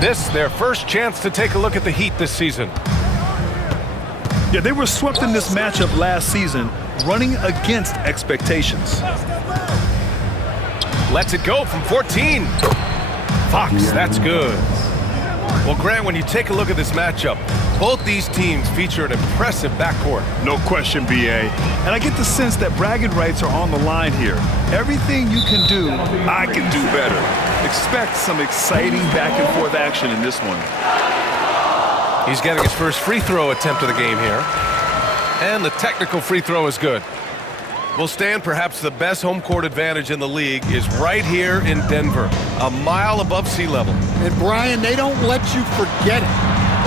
This, their first chance to take a look at the Heat this season. Yeah, they were swept in this matchup last season, running against expectations. Lets it go from 14. Fox, that's good. Well, Grant, when you take a look at this matchup, both these teams feature an impressive backcourt. No question, B.A. And I get the sense that bragging rights are on the line here. Everything you can do, I can do better. Expect some exciting back-and-forth action in this one. He's getting his first free throw attempt of the game here. And the technical free throw is good. Well, Stan, perhaps the best home court advantage in the league is right here in Denver, a mile above sea level. And Brian, they don't let you forget it.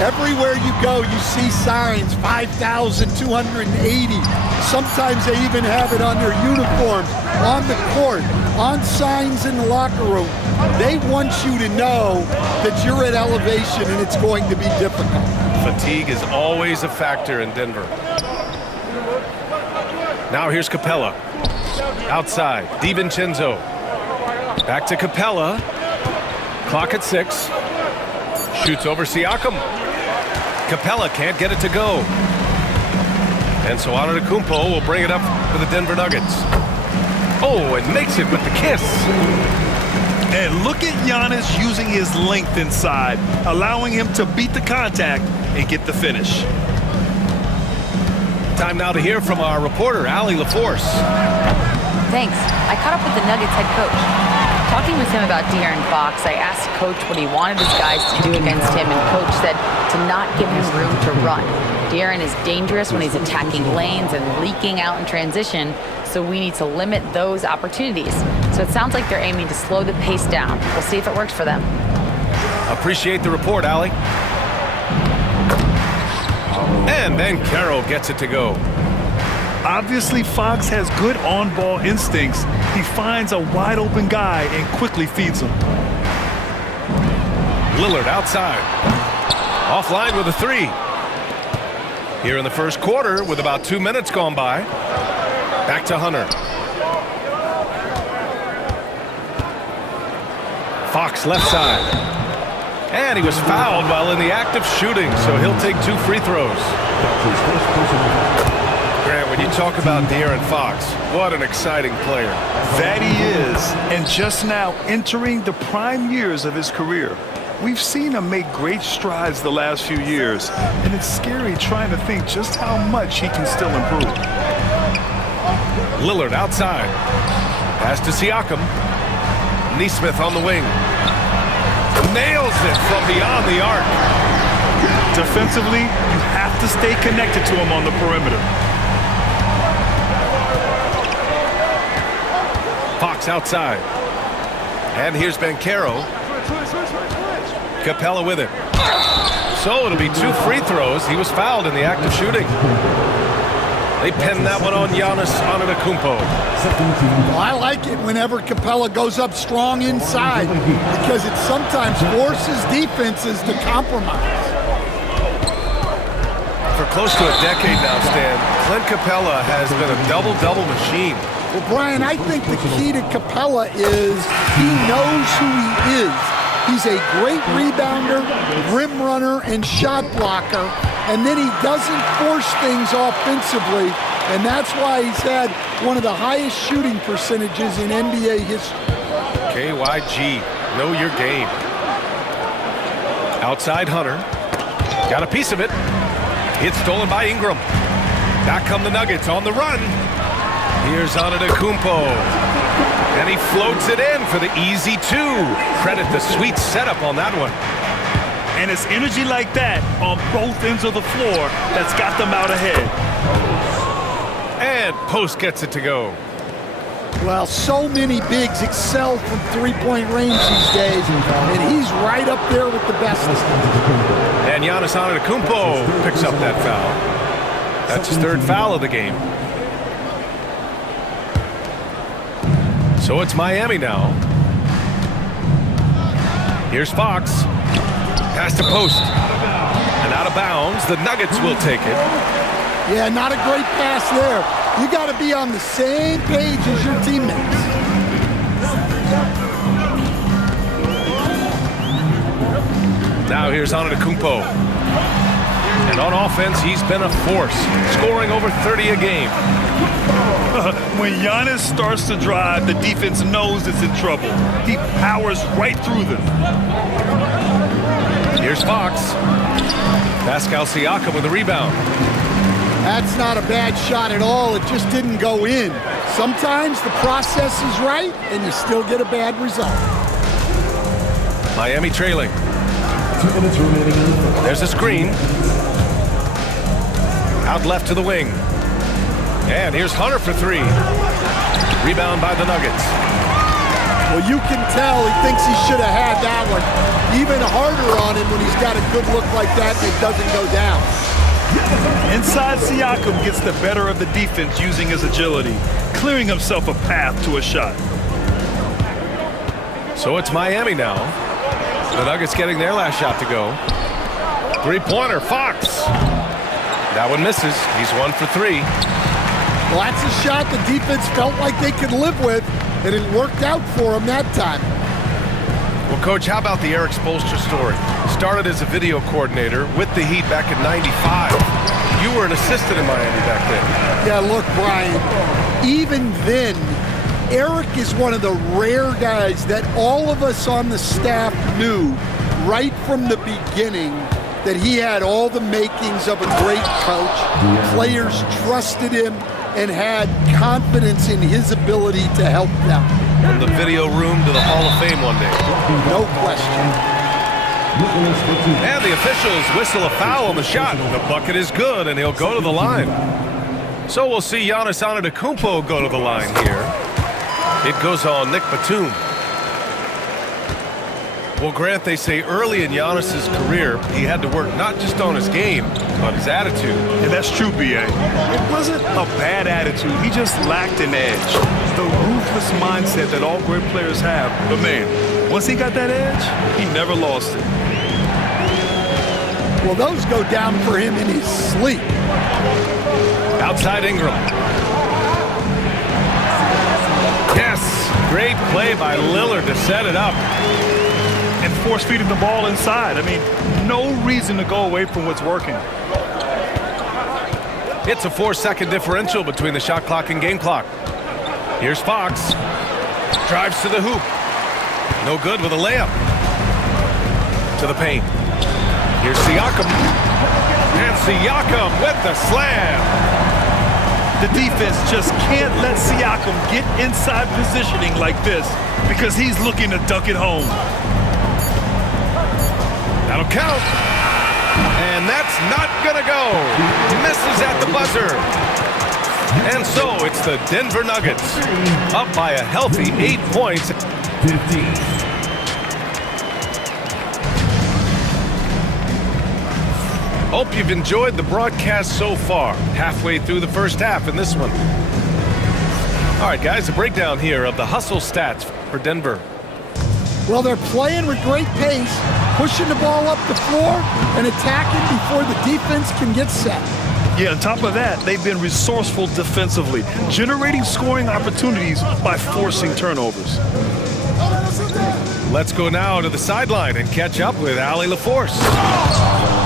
Everywhere you go, you see signs, 5,280. Sometimes they even have it on their uniforms, on the court, on signs in the locker room. They want you to know that you're at elevation and it's going to be difficult. Fatigue is always a factor in Denver. Now here's Capella. Outside, DiVincenzo. Back to Capella. Clock at 6. Shoots over Siakam. Capella can't get it to go. And so Antetokounmpo will bring it up for the Denver Nuggets. Oh, and makes it with the kiss. And look at Giannis using his length inside, allowing him to beat the contact and get the finish. Time now to hear from our reporter, Allie LaForce. Thanks. I caught up with the Nuggets head coach. Talking with him about De'Aaron Fox, I asked Coach what he wanted his guys to do against him, and Coach said to not give him room to run. De'Aaron is dangerous when he's attacking lanes and leaking out in transition, so we need to limit those opportunities. So it sounds like they're aiming to slow the pace down. We'll see if it works for them. Appreciate the report, Allie. And then Carroll gets it to go. Obviously, Fox has good on-ball instincts. He finds a wide-open guy and quickly feeds him. Lillard outside. Offline with a 3. Here in the first quarter with about 2 minutes gone by. Back to Hunter. Fox left side. And he was fouled while in the act of shooting, so he'll take 2 free throws. Grant, when you talk about De'Aaron Fox, what an exciting player. That he is, and just now entering the prime years of his career. We've seen him make great strides the last few years, and it's scary trying to think just how much he can still improve. Lillard outside. Pass to Siakam. Nesmith on the wing. Nails it from beyond the arc. Defensively, you have to stay connected to him on the perimeter. Fox outside. And here's Banchero. Capella with it. So it'll be 2 free throws. He was fouled in the act of shooting. They pinned that one on Giannis Antetokounmpo. Well, I like it whenever Capella goes up strong inside because it sometimes forces defenses to compromise. For close to a decade now, Stan, Clint Capella has been a double-double machine. Well, Brian, I think the key to Capella is he knows who he is. He's a great rebounder, rim runner, and shot blocker, and then he doesn't force things offensively, and that's why he's had one of the highest shooting percentages in NBA history. KYG, know your game. Outside Hunter. Got a piece of it. It's stolen by Ingram. Back come the Nuggets on the run. Here's Antetokounmpo. And he floats it in for the easy 2. Credit the sweet setup on that one. And it's energy like that on both ends of the floor that's got them out ahead. And Post gets it to go. Well, so many bigs excel from three-point range these days, and he's right up there with the best. And Giannis Antetokounmpo picks up that foul. That's his 3rd foul of the game. So it's Miami now. Here's Fox. Pass to Post. And out of bounds. The Nuggets will take it. Yeah, not a great pass there. You got to be on the same page as your teammates. Now here's Antetokounmpo. And on offense, he's been a force, scoring over 30 a game. When Giannis starts to drive, the defense knows it's in trouble. He powers right through them. Here's Fox. Pascal Siakam with the rebound. That's not a bad shot at all. It just didn't go in. Sometimes the process is right, and you still get a bad result. Miami trailing. 2 minutes remaining. There's a screen. Out left to the wing. And here's Hunter for three. Rebound by the Nuggets. Well, you can tell he thinks he should have had that one. Even harder on him when he's got a good look like that and it doesn't go down. Inside, Siakam gets the better of the defense using his agility, clearing himself a path to a shot. So it's Miami now. The Nuggets getting their last shot to go. Three-pointer, Fox. That one misses. He's 1 for 3. Well, that's a shot the defense felt like they could live with, and it worked out for them that time. Well, Coach, how about the Eric Spoelstra story? Started as a video coordinator with the Heat back in '95. You were an assistant in Miami back then. Yeah, look, Brian, even then, Eric is one of the rare guys that all of us on the staff knew right from the beginning that he had all the makings of a great coach. Players trusted him and had confidence in his ability to help them. From the video room to the Hall of Fame one day. No question. And the officials whistle a foul on the shot. The bucket is good, and he'll go to the line. So we'll see Giannis Antetokounmpo go to the line here. It goes on Nick Batum. Well, Grant, they say early in Giannis's career, he had to work not just on his game, but his attitude. And that's true, B.A. It wasn't a bad attitude. He just lacked an edge. The ruthless mindset that all great players have. But, man, once he got that edge, he never lost it. Well, those go down for him in his sleep. Outside Ingram. Yes, great play by Lillard to set it up. And force-feeding the ball inside. I mean, no reason to go away from what's working. It's a 4-second differential between the shot clock and game clock. Here's Fox. Drives to the hoop. No good with a layup. To the paint. Here's Siakam. And Siakam with the slam. The defense just can't let Siakam get inside positioning like this because he's looking to duck it home. That'll count. And that's not gonna go. Misses at the buzzer. And so it's the Denver Nuggets up by a healthy 8 points. 15. Hope you've enjoyed the broadcast so far. Halfway through the first half in this one. All right, guys, a breakdown here of the hustle stats for Denver. Well, they're playing with great pace, pushing the ball up the floor and attacking before the defense can get set. Yeah, on top of that, they've been resourceful defensively, generating scoring opportunities by forcing turnovers. Let's go now to the sideline and catch up with Allie LaForce.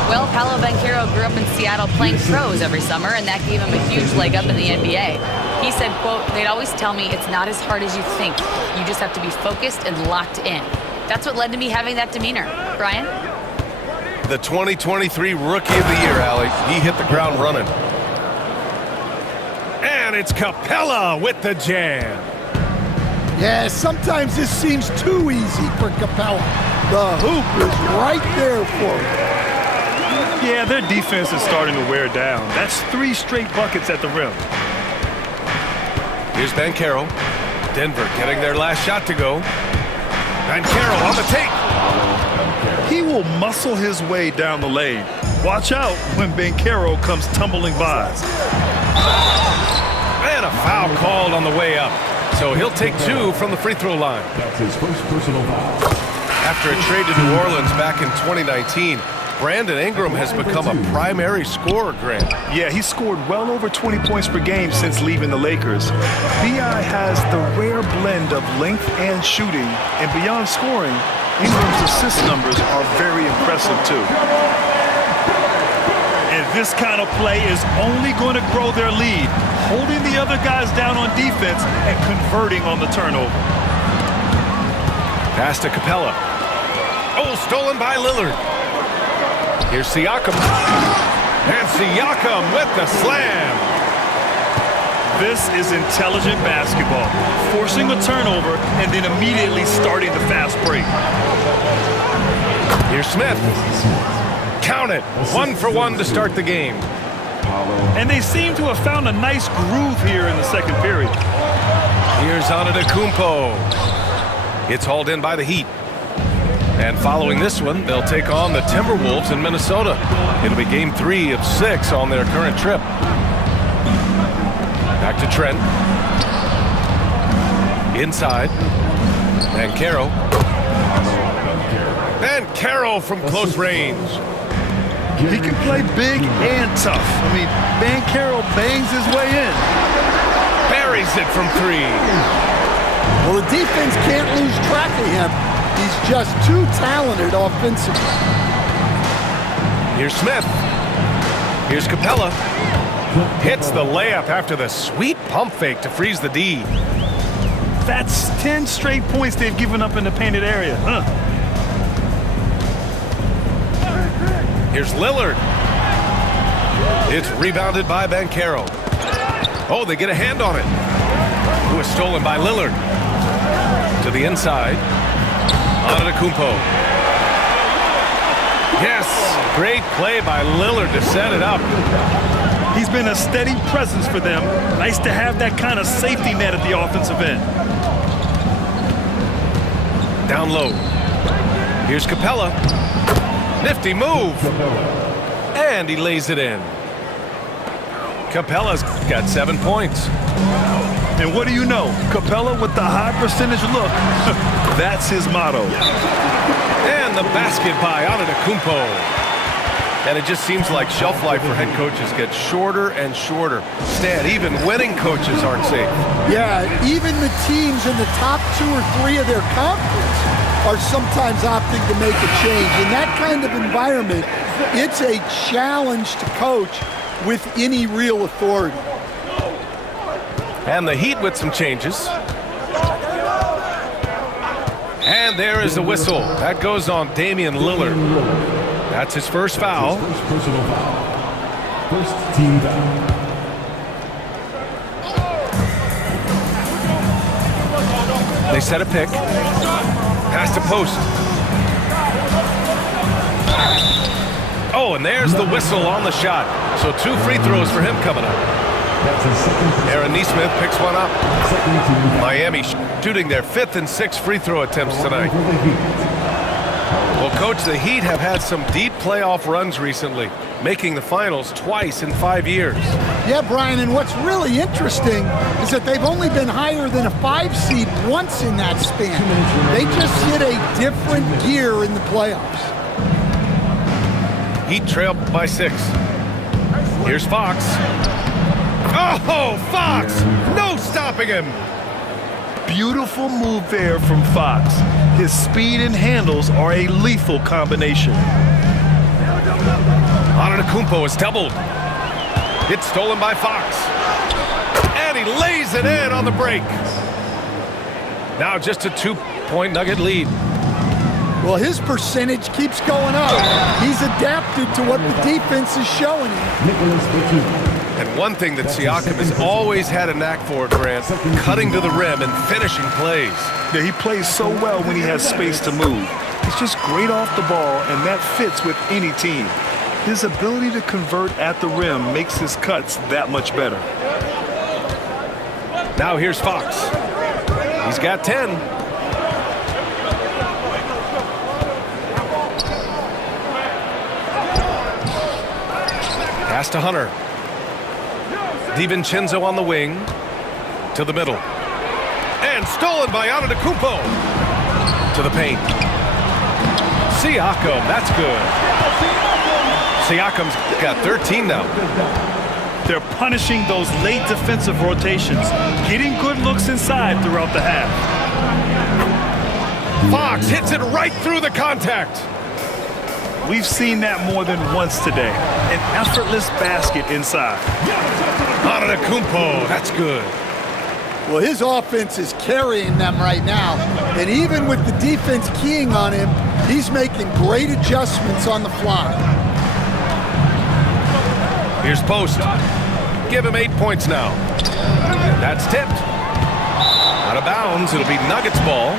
Well, Paolo Banchero grew up in Seattle playing pros every summer, and that gave him a huge leg up in the NBA. He said, quote, "They'd always tell me it's not as hard as you think. You just have to be focused and locked in." That's what led to me having that demeanor. Brian? The 2023 Rookie of the Year, Allie. He hit the ground running. And it's Capella with the jam. Yeah, sometimes this seems too easy for Capella. The hoop is right there for him. Yeah, their defense is starting to wear down. That's 3 straight buckets at the rim. Here's Banchero. Denver getting their last shot to go. Banchero on the take. He will muscle his way down the lane. Watch out when Banchero comes tumbling by. And a foul called on the way up. So he'll take 2 from the free throw line. That's his first personal foul. After a trade to New Orleans back in 2019, Brandon Ingram has become a primary scorer, Grant. Yeah, he scored well over 20 points per game since leaving the Lakers. B.I. has the rare blend of length and shooting, and beyond scoring, Ingram's assist numbers are very impressive, too. And this kind of play is only going to grow their lead, holding the other guys down on defense and converting on the turnover. Pass to Capella. Oh, stolen by Lillard. Here's Siakam. And Siakam with the slam. This is intelligent basketball, forcing a turnover and then immediately starting the fast break. Here's Smith. Count it. 1 for 1 to start the game. And they seem to have found a nice groove here in the second period. Here's Antetokounmpo. It's hauled in by the Heat. And following this one, they'll take on the Timberwolves in Minnesota. It'll be game 3 of 6 on their current trip. Back to Trent. Inside. Banchero. Banchero from close range. He can play big and tough. I mean, Banchero bangs his way in. Buries it from 3. Well, the defense can't lose track of him. He's just too talented offensively. Here's Smith. Here's Capella. Hits the layup after the sweet pump fake to freeze the D. That's 10 straight points they've given up in the painted area. Here's Lillard. It's rebounded by Banchero. Oh, they get a hand on it. It was stolen by Lillard. To the inside. Antetokounmpo. Yes, great play by Lillard to set it up. He's been a steady presence for them. Nice to have that kind of safety net at the offensive end. Down low. Here's Capella. Nifty move. And he lays it in. Capella's got 7 points. And what do you know? Capella with the high percentage look. That's his motto. And the basket by Antetokounmpo. And it just seems like shelf life for head coaches gets shorter and shorter. Stan, even winning coaches aren't safe. Yeah, even the teams in the top 2 or 3 of their conference are sometimes opting to make a change. In that kind of environment, it's a challenge to coach with any real authority. And the Heat with some changes. And there is the whistle. That goes on Damian Lillard. That's his first foul. First personal foul. First team foul. They set a pick. Pass to post. Oh, and there's the whistle on the shot. So 2 free throws for him coming up. That's his second. Aaron Nesmith picks one up. Second team foul. Miami shooting their 5th and 6th free throw attempts tonight. Well, Coach, the Heat have had some deep playoff runs recently, making the finals twice in 5 years. Yeah, Brian, and what's really interesting is that they've only been higher than a 5 seed once in that span. They just hit a different gear in the playoffs. Heat trail by 6. Here's Fox. Oh, Fox! No stopping him! Beautiful move there from Fox. His speed and handles are a lethal combination. Antetokounmpo is doubled. It's stolen by Fox. And he lays it in on the break. Now just a 2-point Nugget lead. Well, his percentage keeps going up. He's adapted to what the defense is showing him. Nicholas Batum. And one thing that Siakam has always had a knack for, Grant, cutting to the rim and finishing plays. Yeah, he plays so well when he has space to move. He's just great off the ball, and that fits with any team. His ability to convert at the rim makes his cuts that much better. Now here's Fox. He's got 10. Pass to Hunter. DiVincenzo on the wing. To the middle. And stolen by Antetokounmpo. To the paint. Siakam, that's good. Siakam's got 13 now. They're punishing those late defensive rotations, getting good looks inside throughout the half. Fox hits it right through the contact. We've seen that more than once today. An effortless basket inside. Antetokounmpo, that's good. Well, his offense is carrying them right now. And even with the defense keying on him, he's making great adjustments on the fly. Here's Post. Give him 8 points now. And that's tipped. Out of bounds. It'll be Nuggets ball.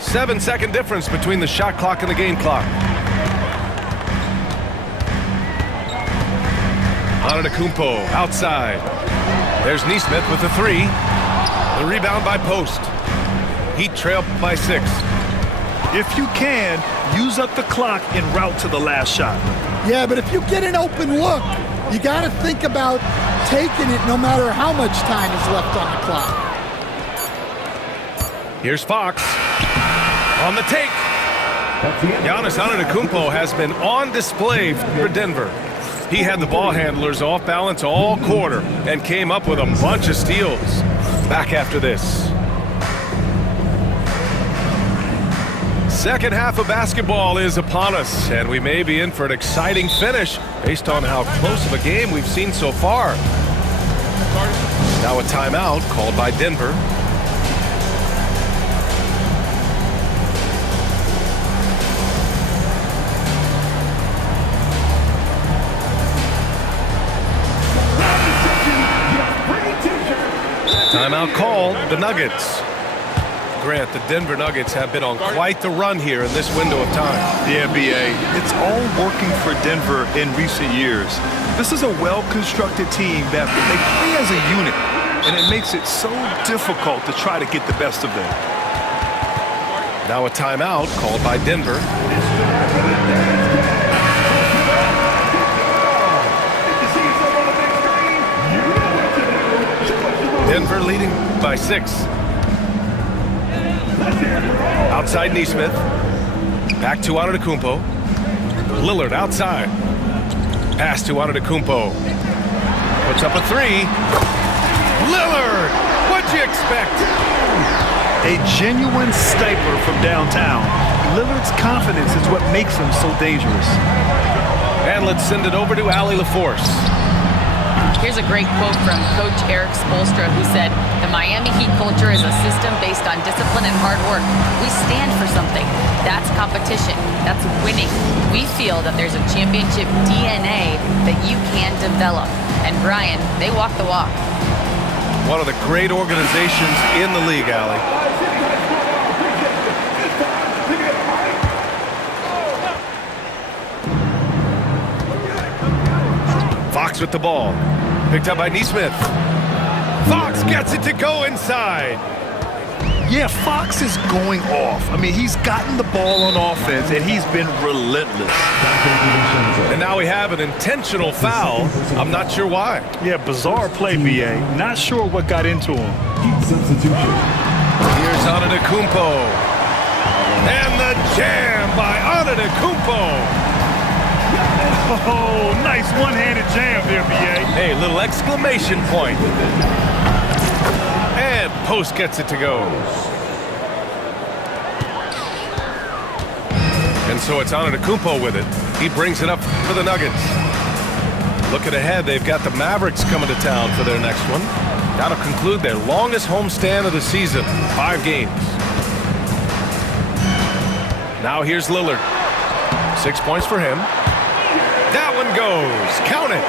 7-second difference between the shot clock and the game clock. Antetokounmpo outside. There's Nesmith with the 3. The rebound by Post. Heat trail by 6. If you can, use up the clock en route to the last shot. Yeah, but if you get an open look, you got to think about taking it no matter how much time is left on the clock. Here's Fox. On the take. Giannis Antetokounmpo has been on display for Denver. He had the ball handlers off balance all quarter and came up with a bunch of steals. Back after this. Second half of basketball is upon us, and we may be in for an exciting finish based on how close of a game we've seen so far. Now a timeout called by Denver. Timeout called the Nuggets. Grant, the Denver Nuggets have been on quite the run here in this window of time. Yeah, B.A. It's all working for Denver in recent years. This is a well-constructed team that they play as a unit, and it makes it so difficult to try to get the best of them. Now a timeout called by Denver. Denver leading by 6. Outside Nesmith. Back to Antetokounmpo. Lillard outside. Pass to Antetokounmpo. Puts up a 3. Lillard! What'd you expect? A genuine sniper from downtown. Lillard's confidence is what makes him so dangerous. And let's send it over to Allie LaForce. Here's a great quote from Coach Eric Spoelstra, who said, "The Miami Heat culture is a system based on discipline and hard work. We stand for something. That's competition. That's winning. We feel that there's a championship DNA that you can develop." And Brian, they walk the walk. One of the great organizations in the league, Allie. Fox with the ball. Picked up by Nesmith. Fox gets it to go inside. Yeah, Fox is going off. I mean, he's gotten the ball on offense, and he's been relentless. And now we have an intentional foul. I'm not sure why. Yeah, bizarre play, B.A. Not sure what got into him. Substitution. Here's Antetokounmpo. And the jam by Antetokounmpo. Oh, nice one-handed jam there, B.A. Hey, little exclamation point. And Post gets it to go. And so it's Antetokounmpo with it. He brings it up for the Nuggets. Looking ahead, they've got the Mavericks coming to town for their next one. That'll conclude their longest homestand of the season, 5 games. Now here's Lillard. 6 points for him. That one goes. Count it.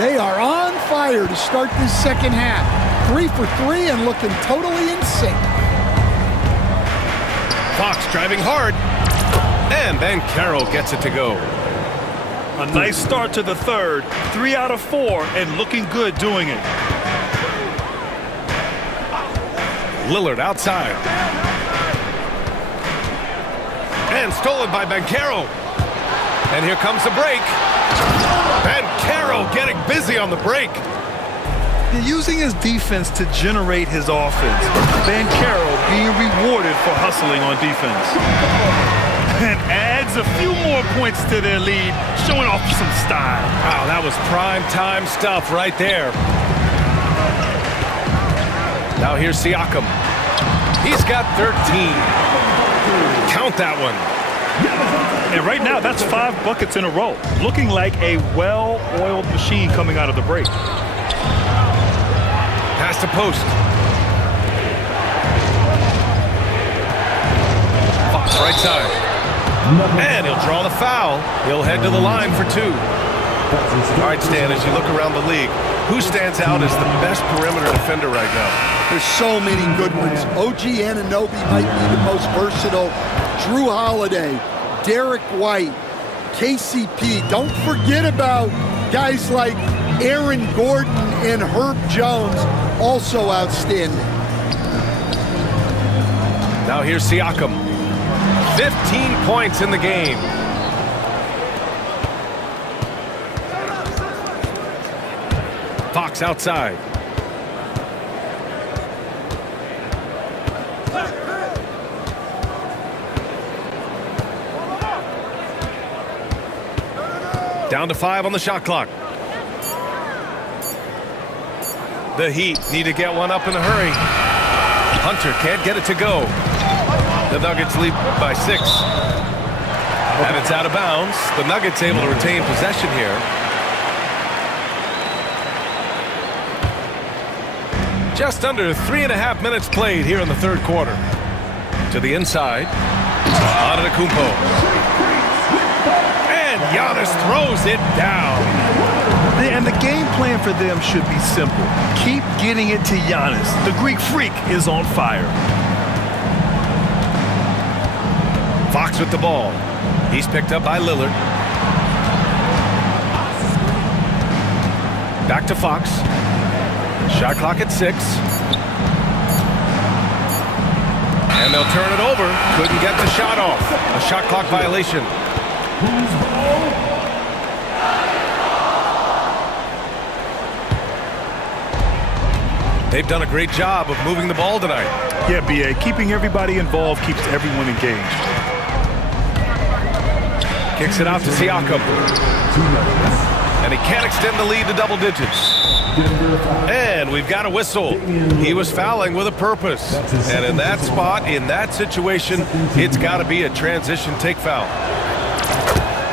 They are on fire to start this second half. 3 for 3 and looking totally in sync. Fox driving hard. And Banchero gets it to go. A nice start to the third. 3 out of 4 and looking good doing it. Lillard outside. And stolen by Banchero. And here comes the break. Banchero getting busy on the break. Using his defense to generate his offense. Banchero being rewarded for hustling on defense. And adds a few more points to their lead, showing off some style. Wow, that was prime time stuff right there. Now here's Siakam. He's got 13. Count that one. And right now, that's 5 buckets in a row. Looking like a well-oiled machine coming out of the break. Pass to post. Fox right side. And he'll draw the foul. He'll head to the line for 2. All right, Stan, as you look around the league, who stands out as the best perimeter defender right now? There's so many good ones. OG Anunoby might be the most versatile. Drew Holiday, Derek White, KCP. Don't forget about guys like Aaron Gordon and Herb Jones, also outstanding. Now here's Siakam. 15 points in the game. Fox outside. Down to 5 on the shot clock. The Heat need to get one up in a hurry. Hunter can't get it to go. The Nuggets lead by 6. And it's out of bounds. The Nuggets able to retain possession here. Just under 3.5 minutes played here in the third quarter. To the inside. Antetokounmpo. And Giannis throws it down. And the game plan for them should be simple. Keep getting it to Giannis. The Greek freak is on fire. Fox with the ball. He's picked up by Lillard. Back to Fox. Shot clock at 6. And they'll turn it over. Couldn't get the shot off. A shot clock violation. They've done a great job of moving the ball tonight. Yeah, B.A. Keeping everybody involved keeps everyone engaged. Kicks it out to Siakam. And he can't extend the lead to double digits. And we've got a whistle. He was fouling with a purpose. And in that spot, in that situation, it's got to be a transition take foul.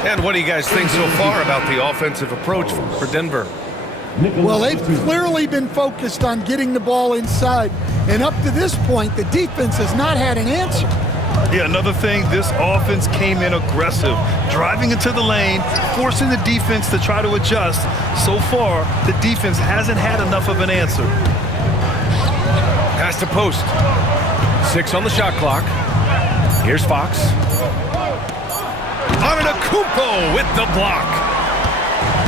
And what do you guys think so far about the offensive approach for Denver? Well, they've clearly been focused on getting the ball inside. And up to this point, the defense has not had an answer. Yeah, another thing, this offense came in aggressive, driving into the lane, forcing the defense to try to adjust. So far, the defense hasn't had enough of an answer. Pass to post. 6 on the shot clock. Here's Fox. Antetokounmpo with the block.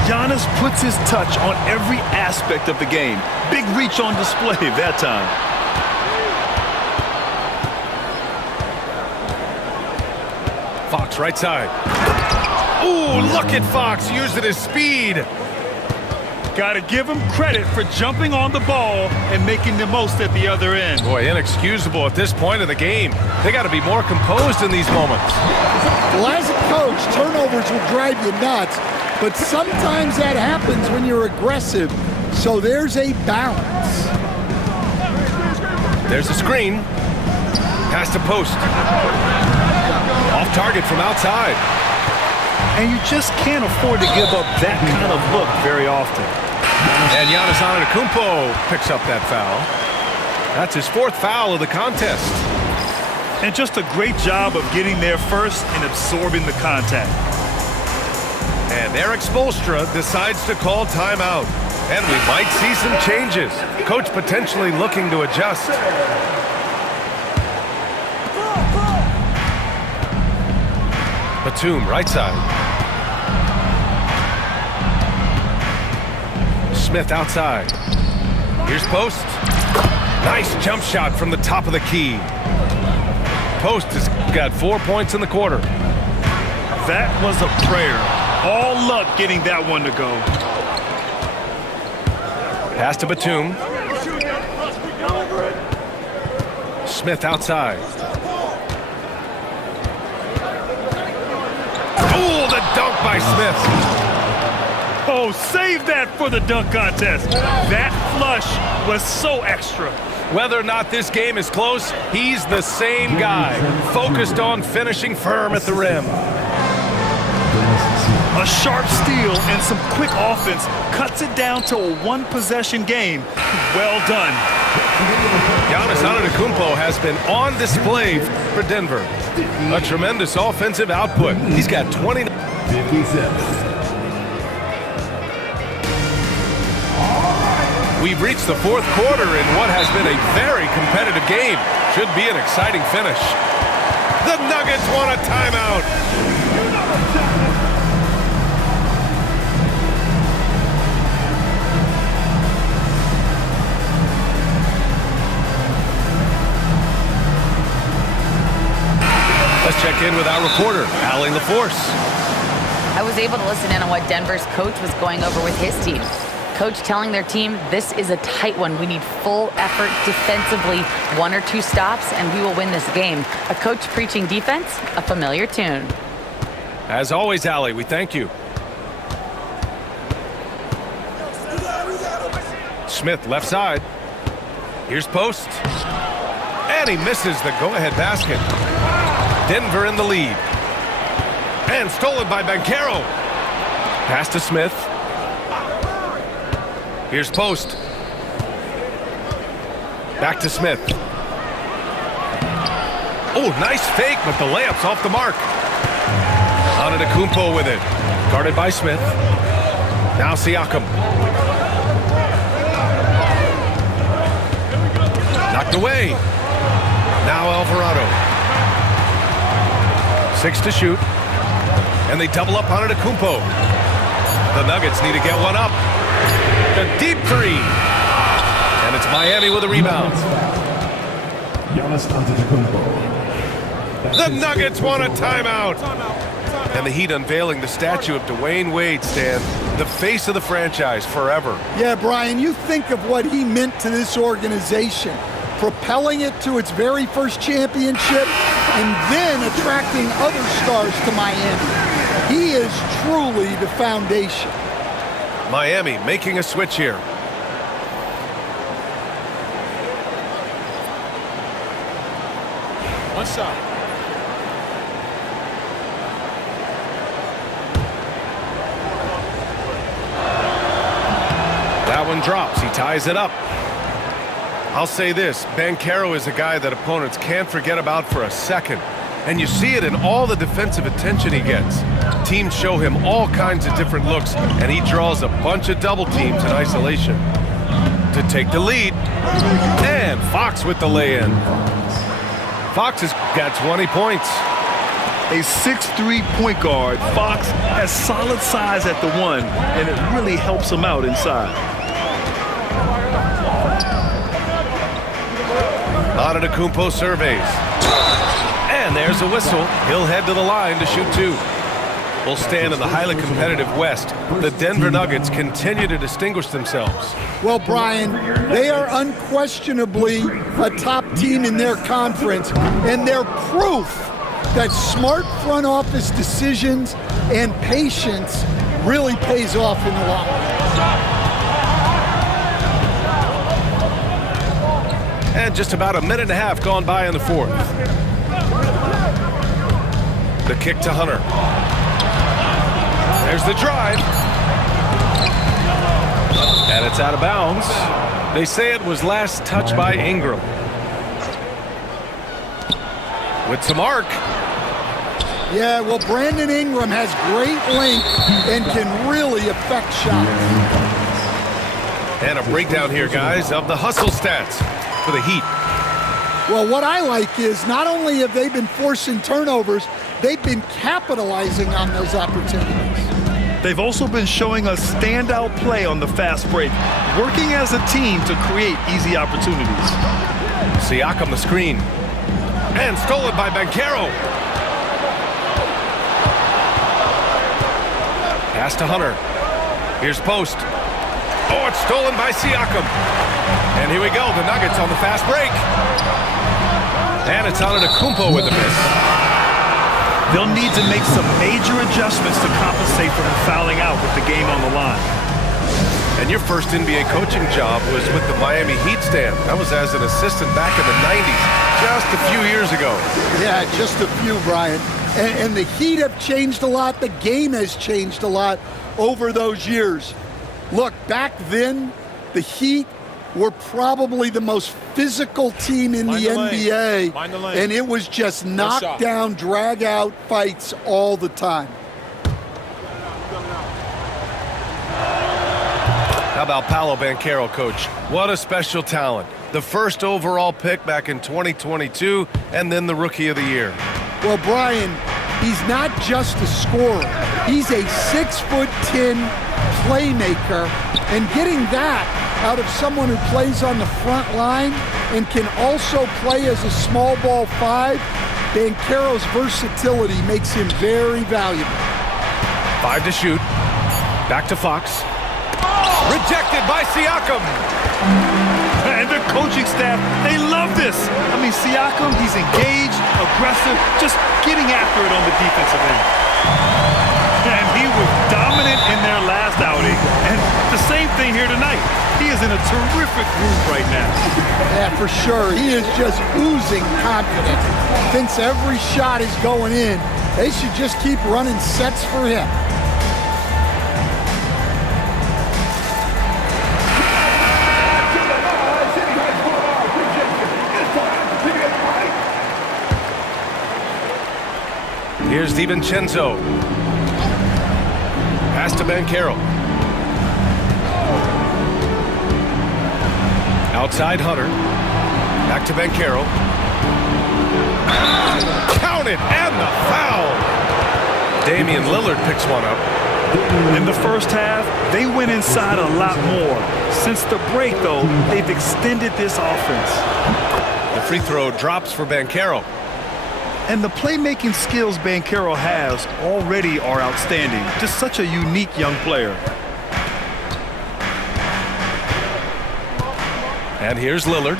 Giannis puts his touch on every aspect of the game. Big reach on display that time. Fox right side. Ooh, look at Fox using his speed. Got to give him credit for jumping on the ball and making the most at the other end. Boy, inexcusable at this point in the game. They got to be more composed in these moments. Well, as a coach, turnovers will drive you nuts, but sometimes that happens when you're aggressive. So there's a balance. There's a screen. Pass to post. Off target from outside. And you just can't afford to give up that kind of look very often. And Giannis Antetokounmpo picks up that foul. That's his 4th foul of the contest. And just a great job of getting there first and absorbing the contact. And Eric Spoelstra decides to call timeout. And we might see some changes. Coach potentially looking to adjust. Batum, right side. Smith outside. Here's Post. Nice jump shot from the top of the key. Post has got 4 points in the quarter. That was a prayer. All luck getting that one to go. Pass to Batum. Smith outside. by Smith. Oh, save that for the dunk contest. That flush was so extra. Whether or not this game is close, he's the same guy, focused on finishing firm at the rim. A sharp steal and some quick offense cuts it down to a one-possession game. Well done. Giannis Antetokounmpo has been on display for Denver. A tremendous offensive output. He's got 20. 57. We've reached the fourth quarter in what has been a very competitive game. Should be an exciting finish. The Nuggets want a timeout. Let's check in with our reporter, Allie LaForce. I was able to listen in on what Denver's coach was going over with his team. Coach telling their team, this is a tight one. We need full effort defensively, 1 or 2 stops, and we will win this game. A coach preaching defense, a familiar tune. As always, Allie, we thank you. Smith, left side. Here's post. And he misses the go-ahead basket. Denver in the lead. And stolen by Banchero. Pass to Smith. Here's post. Back to Smith. Oh, nice fake, but the layup's off the mark. Antetokounmpo with it. Guarded by Smith. Now Siakam. Knocked away. Now Alvarado. 6 to shoot. And they double up on Antetokounmpo. The Nuggets need to get one up. The deep three. And it's Miami with a rebound. Giannis Antetokounmpo. The Nuggets want a timeout. And the Heat unveiling the statue of Dwayne Wade, Stan, the face of the franchise forever. Yeah, Brian, you think of what he meant to this organization, propelling it to its very first championship and then attracting other stars to Miami. He is truly the foundation. Miami making a switch here. One shot. That one drops. He ties it up. I'll say this, Banchero is a guy that opponents can't forget about for a second. And you see it in all the defensive attention he gets. Teams show him all kinds of different looks, and he draws a bunch of double teams in isolation. To take the lead, and Fox with the lay-in. Fox has got 20 points. A 6'3" point guard, Fox has solid size at the 1, and it really helps him out inside. Antetokounmpo surveys. And there's a whistle. He'll head to the line to shoot 2. We'll stand in the highly competitive West. The Denver Nuggets continue to distinguish themselves. Well, Brian, they are unquestionably a top team in their conference, and they're proof that smart front office decisions and patience really pays off in the long run. And just about a minute and a half gone by in the fourth. The kick to Hunter. There's the drive. And it's out of bounds. They say it was last touched by Ingram. With some arc. Yeah, well, Brandon Ingram has great length and can really affect shots. And a breakdown here, guys, of the hustle stats for the Heat. Well, what I like is not only have they been forcing turnovers, they've been capitalizing on those opportunities. They've also been showing us standout play on the fast break, working as a team to create easy opportunities. Siakam the screen. And stolen by Banchero. Pass to Hunter. Here's post. Oh, it's stolen by Siakam. And here we go, the Nuggets on the fast break. And it's Antetokounmpo with the miss. They'll need to make some major adjustments to compensate for him fouling out with the game on the line. And your first NBA coaching job was with the Miami Heat stand. That was as an assistant back in the 90s, just a few years ago. Yeah, just a few, Brian. And the Heat have changed a lot. The game has changed a lot over those years. Look, back then, the Heat were probably the most physical team in the NBA. And it was just knockdown, drag-out fights all the time. How about Paolo Banchero, coach? What a special talent. The first overall pick back in 2022, and then the Rookie of the Year. Well, Brian, he's not just a scorer. He's a 6'10" playmaker, and getting that out of someone who plays on the front line and can also play as a small ball 5, Banchero's versatility makes him very valuable. 5 to shoot. Back to Fox. Rejected by Siakam. And the coaching staff, they love this. I mean, Siakam, he's engaged, aggressive, just getting after it on the defensive end. And he was dominant in their last outing. And the same thing here tonight. He is in a terrific groove right now. Yeah, for sure. He is just oozing confidence. Thinks every shot is going in. They should just keep running sets for him. Here's DiVincenzo. Pass to Banchero. Outside Hunter. Back to Banchero. Counted and the foul. Damian Lillard picks one up. In the first half, they went inside a lot more. Since the break, though, they've extended this offense. The free throw drops for Banchero. And the playmaking skills Banchero has already are outstanding. Just such a unique young player. And here's Lillard.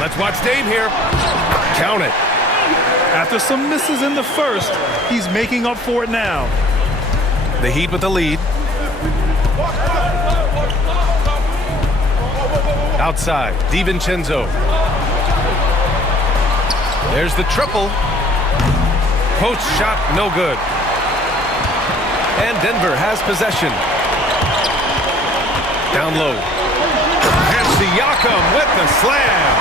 Let's watch Dame here. Count it. After some misses in the first, he's making up for it now. The Heat with the lead. Outside, DiVincenzo. There's the triple. Post shot, no good. And Denver has possession. Down low. And Siakam with the slam.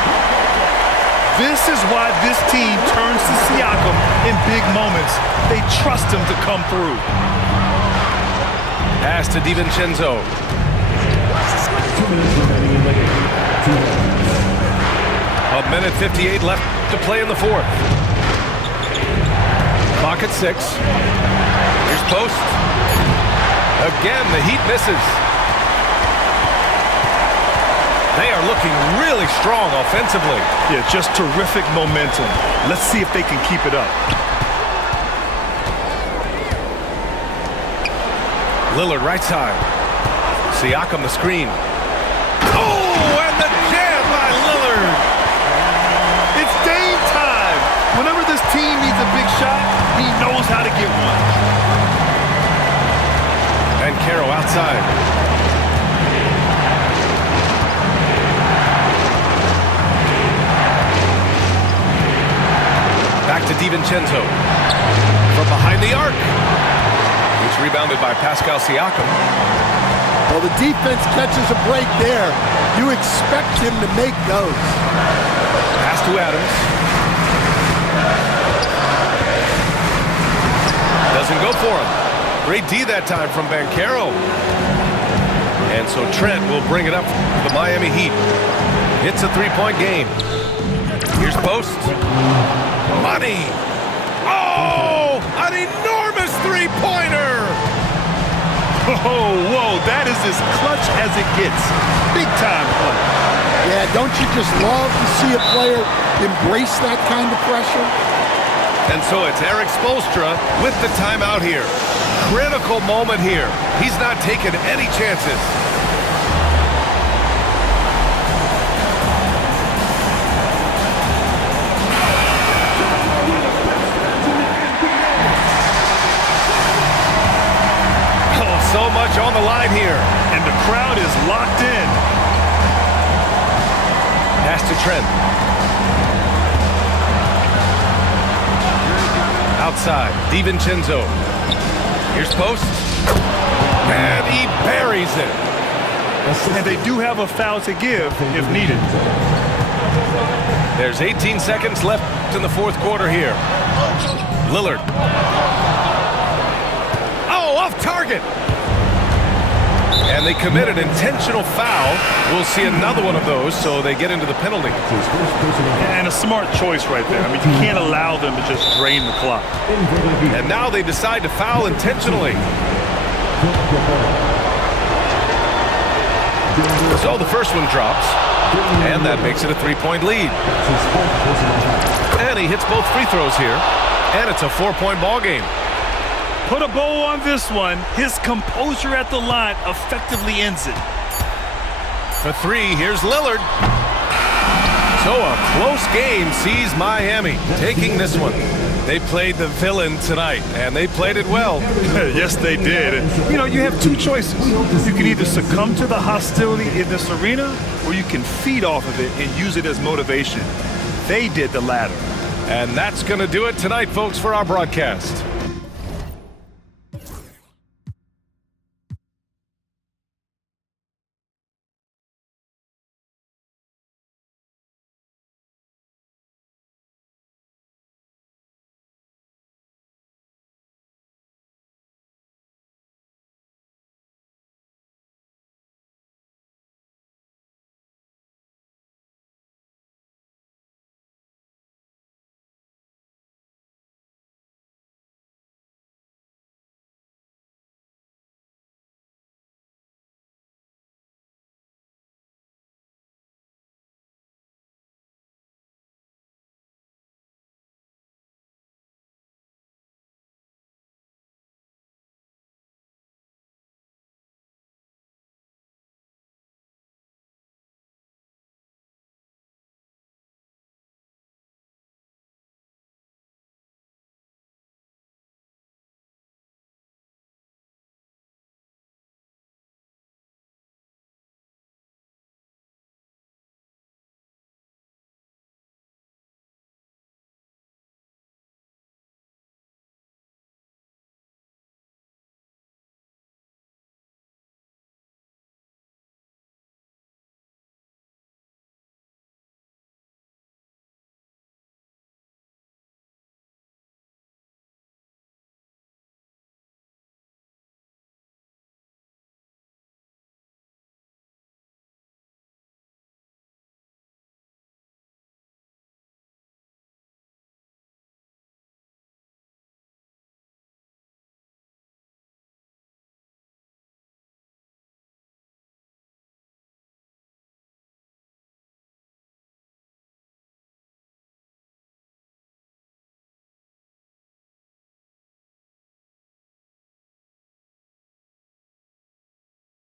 This is why this team turns to Siakam in big moments. They trust him to come through. Pass to DiVincenzo. 2 minutes remaining in the game. 2 minutes. A minute 58 left to play in the fourth. Clock at 6. Here's post. Again, the Heat misses. They are looking really strong offensively. Yeah, just terrific momentum. Let's see if they can keep it up. Lillard right side. Siakam the screen. Oh, and the jam by Lillard. It's Dame time. Whenever this team needs a big shot, he knows how to get one. And Banchero outside. Back to DiVincenzo. From behind the arc. It's rebounded by Pascal Siakam. Well, the defense catches a break there. You expect him to make those. Pass to Adams. Doesn't go for him. Great D that time from Banchero. And so Trent will bring it up for the Miami Heat. It's a three-point game. Here's post. Money. Oh, an enormous three-pointer. Oh, whoa, that is as clutch as it gets. Big time clutch. Yeah, don't you just love to see a player embrace that kind of pressure? And so it's Eric Spoelstra with the timeout here. Critical moment here. He's not taking any chances. on the line here. And the crowd is locked in. Pass to Trent. Outside, DiVincenzo. Here's post. And he buries it. And they do have a foul to give if needed. There's 18 seconds left in the fourth quarter here. Lillard. Oh, off target. And they commit an intentional foul. We'll see another one of those, so they get into the penalty. And a smart choice right there. I mean, you can't allow them to just drain the clock. And now they decide to foul intentionally. So the first one drops, and that makes it a 3-point lead. And he hits both free throws here, and it's a 4-point ball game. Put a bow on this one. His composure at the line effectively ends it. For three, here's Lillard. So a close game sees Miami taking this one. They played the villain tonight, and they played it well. Yes, they did. And, you know, you have two choices. You can either succumb to the hostility in this arena, or you can feed off of it and use it as motivation. They did the latter. And that's going to do it tonight, folks, for our broadcast.